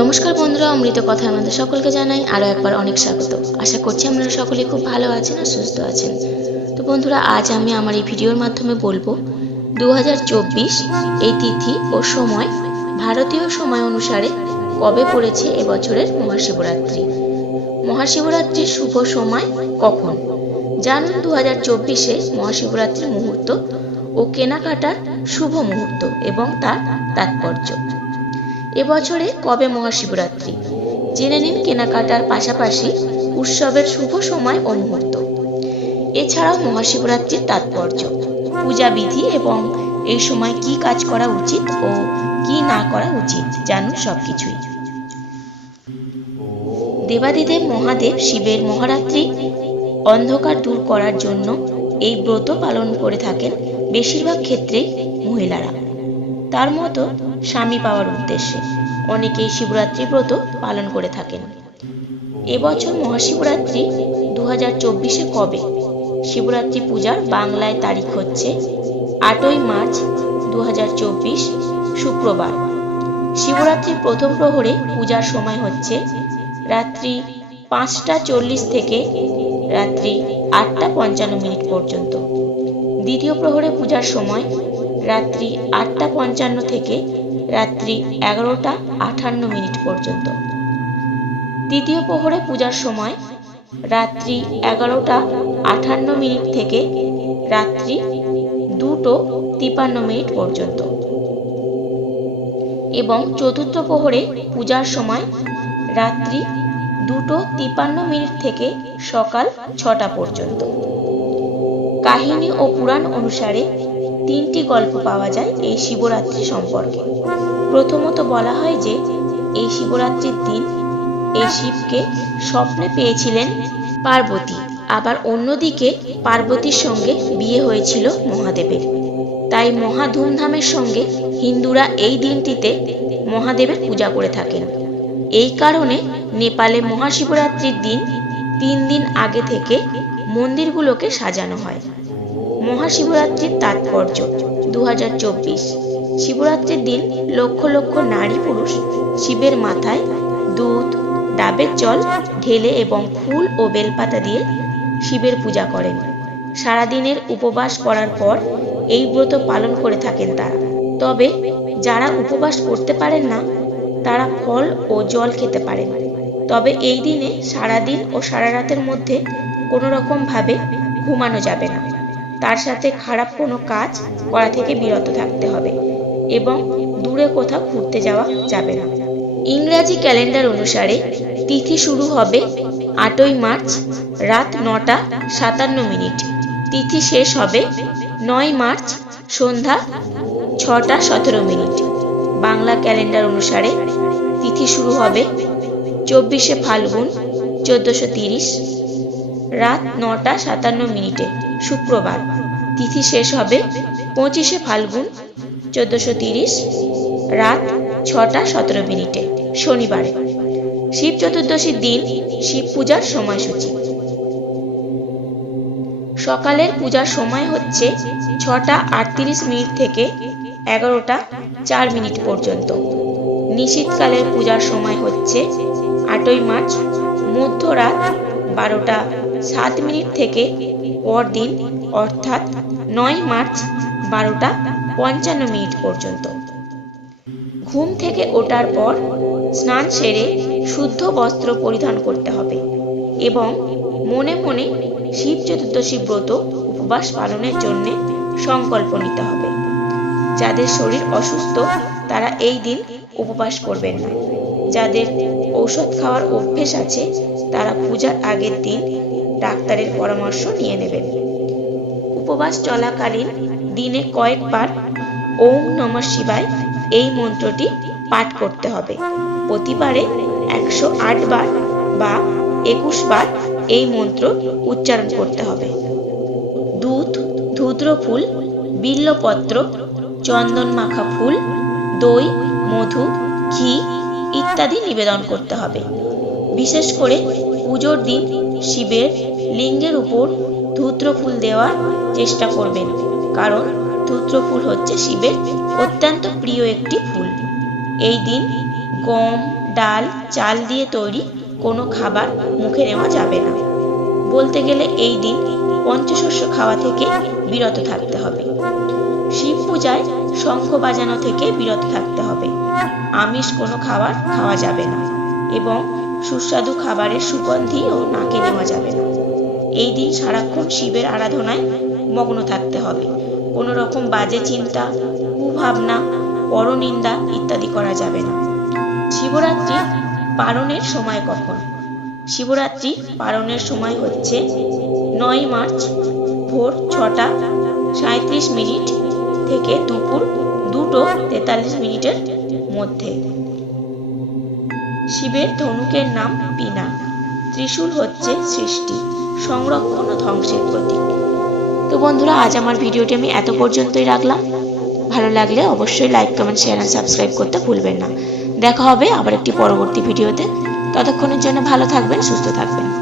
নমস্কার বন্ধুরা, অমৃত কথা আমাদের সকলকে জানাই আরও একবার অনেক স্বাগত। আশা করছি আপনারা সকলে খুব ভালো আছেন আর সুস্থ আছেন। তো বন্ধুরা, আজ আমি আমার এই ভিডিওর মাধ্যমে বলব দু হাজার চব্বিশ এই তিথি ও সময় ভারতীয় সময় অনুসারে কবে পড়েছে এবছরের মহাশিবরাত্রি? মহাশিবরাত্রির শুভ সময় কখন? জানুন দু হাজার চব্বিশে মহাশিবরাত্রির মুহূর্ত ও কেনাকাটার শুভ মুহূর্ত এবং তার তাৎপর্য। এবছরে কবে মহাশিবরাত্রি? জেনে নিন কেনাকাটার পাশাপাশি উৎসবের শুভ সময় ও মুহূর্ত। এছাড়াও মহাশিবরাত্রির তাৎপর্য পূজাবিধি এবং এই সময় কি কাজ করা উচিত ও কি না করা উচিত জানুন সবকিছুই। দেবাদিদেব মহাদেব শিবের মহারাত্রি অন্ধকার দূর করার জন্য এই ব্রত পালন করে থাকেন বেশিরভাগ ক্ষেত্রেই মহিলারা। তার মতো স্বামী পাওয়ার উদ্দেশ্যে অনেকেই শিবরাত্রি ব্রত পালন করে থাকেন। এবছর মহাশিবরাত্রি দু হাজার চব্বিশে কবে? শিবরাত্রি পূজার বাংলায় তারিখ হচ্ছে আটই মার্চ দু হাজার চব্বিশ, শুক্রবার। শিবরাত্রির প্রথম প্রহরে পূজার সময় হচ্ছে রাত্রি পাঁচটা চল্লিশ থেকে রাত্রি আটটা পঞ্চান্ন মিনিট পর্যন্ত। দ্বিতীয় প্রহরে পূজার সময় রাত্রি আটটা পঞ্চান্ন থেকে রাত্রি এগারোটা আটান্ন মিনিট পর্যন্ত। তৃতীয় প্রহরে পূজার সময় রাত্রি এগারোটা আটান্ন মিনিট থেকে রাত্রি দুটো তিপান্ন মিনিট পর্যন্ত। এবং চতুর্থ প্রহরে পূজার সময় রাত্রি দুটো তিপান্ন মিনিট থেকে সকাল ছটা পর্যন্ত। কাহিনী ও পুরাণ অনুসারে তিনটি গল্প পাওয়া যায় এই শিবরাত্রি সম্পর্কে। প্রথমত বলা হয় যে, এই শিবরাত্রির দিন এই শিবকে স্বপ্নে পেয়েছিলেন পার্বতী। আবার অন্যদিকে পার্বতীর সঙ্গে বিয়ে হয়েছিল মহাদেবের। তাই মহা ধুমধামের সঙ্গে হিন্দুরা এই দিনটিতে মহাদেবের পূজা করে থাকেন। এই কারণে নেপালে মহাশিবরাত্রির দিন তিন দিন আগে থেকে মন্দিরগুলোকে সাজানো হয়। মহাশিবরাত্রির তাৎপর্য। দু হাজার চব্বিশ। শিবরাত্রির দিন লক্ষ লক্ষ নারী পুরুষ শিবের মাথায় দুধ, ডাবের জল, ঢেলে এবং ফুল ও বেলপাতা দিয়ে শিবের পূজা করেন। সারাদিনের উপবাস করার পর এই ব্রত পালন করে থাকেন তারা। তবে যারা উপবাস করতে পারেন না, তারা ফল ও জল খেতে পারেন। তবে এই দিনে সারাদিন ও সারা রাতের মধ্যে কোনো রকমভাবে ঘুমানো যাবে না। তার সাথে খারাপ কোনো কাজ করা থেকে বিরত থাকতে হবে এবং দূরে কোথাও ঘুরতে যাওয়া যাবে না। ইংরাজি ক্যালেন্ডার অনুসারে তিথি শুরু হবে আটই মার্চ রাত নটা সাতান্ন মিনিট। তিথি শেষ হবে নয় মার্চ সন্ধ্যা ছটা সতেরো মিনিট। বাংলা ক্যালেন্ডার অনুসারে তিথি শুরু হবে চব্বিশে ফাল্গুন চোদ্দোশো তিরিশ রাত নটা সাতান্ন মিনিটে, শুক্রবার। তিথি শেষ হবে পঁচিশে ফাল্গুন চোদ্দোশো তিরিশ, রাত ছটা সতেরো মিনিটে, শনিবারে। শিব চতুর্দশীর দিন শিব পূজার সময়সূচি। সকালের পূজার সময় হচ্ছে ছটা আটত্রিশ মিনিট থেকে এগারোটা চার মিনিট পর্যন্ত। নিশীতকালের পূজার সময় হচ্ছে আটই মার্চ, মধ্যরাত বারোটা সাত মিনিট থেকে পরদিন, অর্থাৎ নয় মার্চ বারোটা পঞ্চান্ন মিনিট পর্যন্ত। ঘুম থেকে ওঠার পর স্নান সেরে শুদ্ধ বস্ত্র পরিধান করতে হবে এবং মনে মনে শিব চতুর্দশী ব্রত উপবাস পালনের জন্য সংকল্প নিতে হবে। যাদের শরীর অসুস্থ, তারা এই দিন উপবাস করবেন না। যাদের ঔষধ খাওয়ার অভ্যেস আছে, তারা পূজার আগের দিন ডাক্তারের পরামর্শ নিয়ে নেবেন। উপবাস চলাকালীন দিনে কয়েকবার ওম নম শিবায় এই মন্ত্রটি পাঠ করতে হবে। প্রতিবারে একশো আট বার বা একুশ বার এই মন্ত্র উচ্চারণ করতে হবে। দুধ, ধুদ্র ফুল, বিল্লপত্র চন্দন মাখা ফুল, দই, মধু, ঘি ইত্যাদি নিবেদন করতে হবে। বিশেষ করে পুজোর দিন শিবের লিঙ্গের উপর ধূত্র ফুল দেওয়ার চেষ্টা করবেন। কারণ ধূত্র ফুল হচ্ছে শিবের অত্যন্ত প্রিয় একটি ফুল। এই দিন গম, ডাল, চাল দিয়ে তৈরি কোনো খাবার মুখে নেওয়া যাবে না। বলতে গেলে এই দিন পঞ্চশস্য খাওয়া থেকে বিরত থাকতে হবে। শিব পূজায় শঙ্খ বাজানো থেকে বিরত থাকতে হবে। আমিষ কোনো খাবার খাওয়া যাবে না এবং সুস্বাদু খাবারের সুগন্ধিও নাকে নেওয়া যাবে না। এই দিন সারাক্ষণ শিবের আরাধনায় মগ্ন থাকতে হবে। কোনো রকম বাজে চিন্তা, কুভাবনা, পরনিন্দা ইত্যাদি করা যাবে না। শিবরাত্রি পালনের সময় কখন? শিবরাত্রি পালনের সময় হচ্ছে নয় মার্চ ভোর ছটা সাঁত্রিশ মিনিট থেকে দুপুর দুটো তেতাল্লিশ মিনিটের মধ্যে। শিবের ধনুকের নাম পিনা। ত্রিশূল হচ্ছে সৃষ্টি, সংরক্ষণ ও ধ্বংসের প্রতীক। তো বন্ধুরা, আজ আমার ভিডিওটি আমি এত পর্যন্তই রাখলাম। ভালো লাগলে অবশ্যই like, comment, share and subscribe করতে ভুলবেন না। দেখা হবে আবার একটি পরবর্তী ভিডিওতে। ততক্ষণের জন্য ভালো থাকবেন, সুস্থ থাকবেন।